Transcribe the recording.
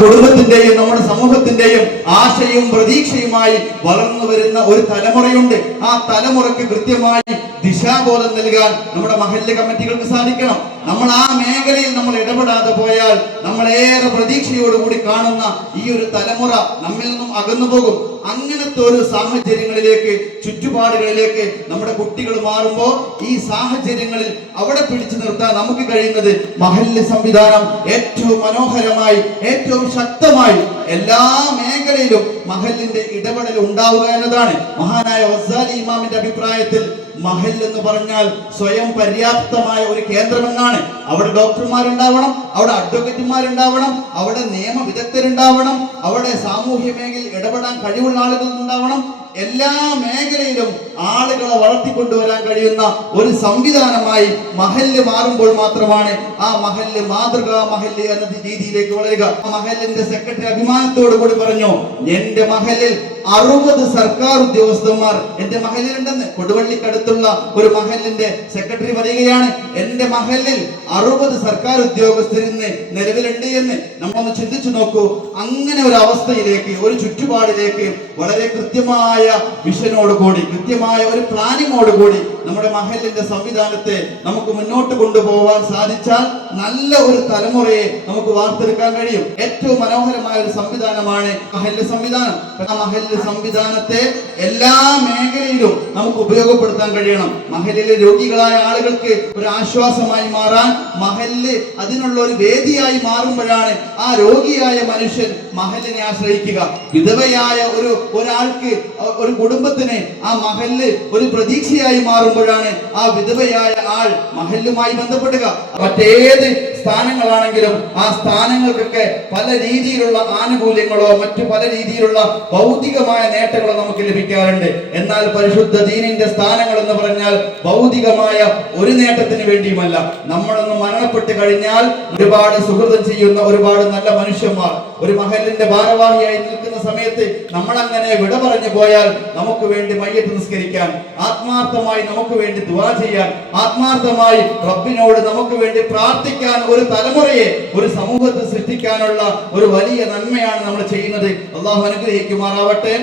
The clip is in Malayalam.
കുടുംബത്തിന്റെയും നമ്മുടെ സമൂഹത്തിന്റെയും ആശയും പ്രതീക്ഷയുമായി വളർന്നു വരുന്ന ഒരു തലമുറയുണ്ട്. ആ തലമുറയ്ക്ക് കൃത്യമായി ദിശാബോധം നൽകാൻ നമ്മുടെ മഹല്ല് കമ്മിറ്റികൾക്ക് സാധിക്കണം. നമ്മൾ ആ മേഖലയിൽ നമ്മൾ ഇടപെടാതെ പോയാൽ നമ്മളേറെ പ്രതീക്ഷയോടുകൂടി കാണുന്ന ഈ ഒരു തലമുറ നമ്മിൽ നിന്നും അകന്നു പോകും. അങ്ങനത്തെ ഒരു സാഹചര്യങ്ങളിലേക്ക്, ചുറ്റുപാടുകളിലേക്ക് നമ്മുടെ കുട്ടികൾ മാറുമ്പോൾ ഈ സാഹചര്യങ്ങളിൽ അവിടെ പിടിച്ചു നിർത്താൻ നമുക്ക് കഴിയുന്നത് മഹല്ല് സംവിധാനം ഏറ്റവും മനോഹരമായി, ഏറ്റവും ശക്തമായി എല്ലാ മേഖലയിലും മഹല്ലിന്റെ ഇടപെടൽ ഉണ്ടാവുക എന്നതാണ്. മഹാനായ ഗസാലി ഇമാമിന്റെ അഭിപ്രായത്തിൽ മഹല്ല് എന്ന് പറഞ്ഞാൽ സ്വയം പര്യാപ്തമായ ഒരു കേന്ദ്രമെന്നാണ്. അവിടെ ഡോക്ടർമാരുണ്ടാവണം, അവിടെ അഡ്വക്കേറ്റുമാരുണ്ടാവണം, അവിടെ നിയമ വിദഗ്ധരുണ്ടാവണം, അവിടെ സാമൂഹ്യ മേഖലയിൽ ഇടപെടാൻ കഴിവുള്ള ആളുകൾ ഉണ്ടാവണം. എല്ലാ മേഖലയിലും ആളുകളെ വളർത്തിക്കൊണ്ടുവരാൻ കഴിയുന്ന ഒരു സംവിധാനമായി മഹല്ല് മാറുമ്പോൾ മാത്രമാണ് ആ മഹല്ല് മാതൃകാ മഹല്ല് എന്ന രീതിയിലേക്ക് വളരുക. മഹല്ലിന്റെ സെക്രട്ടറി അഭിമാനത്തോടു കൂടി പറഞ്ഞു, എന്റെ മഹല്ലിൽ 60 സർക്കാർ ഉദ്യോഗസ്ഥന്മാർ എന്റെ മഹല്ലിലുണ്ടെന്ന്. കൊടുവള്ളിക്കടുത്തുള്ള ഒരു മഹല്ലിന്റെ സെക്രട്ടറി പറയുകയാണ്, എന്റെ മഹല്ലിൽ 60 സർക്കാർ ഉദ്യോഗസ്ഥർ ഇന്ന് നിലവിലുണ്ട് എന്ന്. നമ്മളൊന്ന് ചിന്തിച്ചു നോക്കൂ. അങ്ങനെ ഒരു അവസ്ഥയിലേക്ക്, ഒരു ചുറ്റുപാടിലേക്ക് വളരെ കൃത്യമായ വിഷനോടുകൂടി, കൃത്യമായ ഒരു പ്ലാനിങ്ങോടുകൂടി നമ്മുടെ മഹല്ലിന്റെ സംവിധാനത്തെ നമുക്ക് മുന്നോട്ട് കൊണ്ടുപോകാൻ സാധിച്ചാൽ നല്ല ഒരു തലമുറയെ നമുക്ക് വാർത്തെടുക്കാൻ കഴിയും. ഏറ്റവും മനോഹരമായ ഒരു സംവിധാനമാണ് മഹല്ല് സംവിധാനം. ആ മഹല്ല് സംവിധാനത്തെ എല്ലാ മേഖലയിലും നമുക്ക് ഉപയോഗപ്പെടുത്താൻ കഴിയണം. മഹല്ലിലെ രോഗികളായ ആളുകൾക്ക് ഒരു ആശ്വാസമായി മാറാൻ മഹല്ല് അതിനുള്ള ഒരു വേദിയായി മാറുമ്പോഴാണ് ആ രോഗിയായ മനുഷ്യൻ മഹല്ലിനെ ആശ്രയിക്കുക. വിധവയായ ഒരാൾക്ക്, ഒരു കുടുംബത്തിന് ആ മഹല്ല് ഒരു പ്രതീക്ഷയായി മാറുമ്പോഴാണ് ആ വിധവയായ ആൾ മഹല്ലുമായി ബന്ധപ്പെടുക. മറ്റേത് സ്ഥാനങ്ങളാണെങ്കിലും ആ സ്ഥാനങ്ങൾക്കൊക്കെ പല രീതിയിലുള്ള ആനുകൂല്യങ്ങളോ മറ്റു പല രീതിയിലുള്ള ഭൗതികമായ നേട്ടങ്ങളോ നമുക്ക് ലഭിക്കാറുണ്ട്. എന്നാൽ പരിശുദ്ധ ദീനിന്റെ സ്ഥാനങ്ങൾ എന്ന് പറഞ്ഞാൽ ഭൗതികമായ ഒരു നേട്ടത്തിന് വേണ്ടിയുമല്ല. നമ്മളൊന്ന് മരണപ്പെട്ട് കഴിഞ്ഞാൽ ഒരുപാട് സുഹൃതം ചെയ്യുന്ന ഒരുപാട് നല്ല മനുഷ്യന്മാർ ഒരു മഹല്ലിന്റെ ഭാരവാഹിയായി നിൽക്കുന്ന സമയത്ത് നമ്മൾ അങ്ങനെ വിട പറഞ്ഞു പോയാൽ നമുക്ക് വേണ്ടി മയ്യത്ത് നിസ്കരിക്കാൻ, ആത്മാർത്ഥമായി നമുക്ക് വേണ്ടി ദുആ ചെയ്യാൻ, ആത്മാർത്ഥമായി റബ്ബിനോട് നമുക്ക് വേണ്ടി പ്രാർത്ഥിക്കാൻ ഒരു തലമുറയെ, ഒരു സമൂഹത്തെ സൃഷ്ടിക്കാനുള്ള ഒരു വലിയ നന്മയാണ് നമ്മൾ ചെയ്യുന്നത്. അല്ലാഹു അനുഗ്രഹിക്കുമാറാവട്ടെ.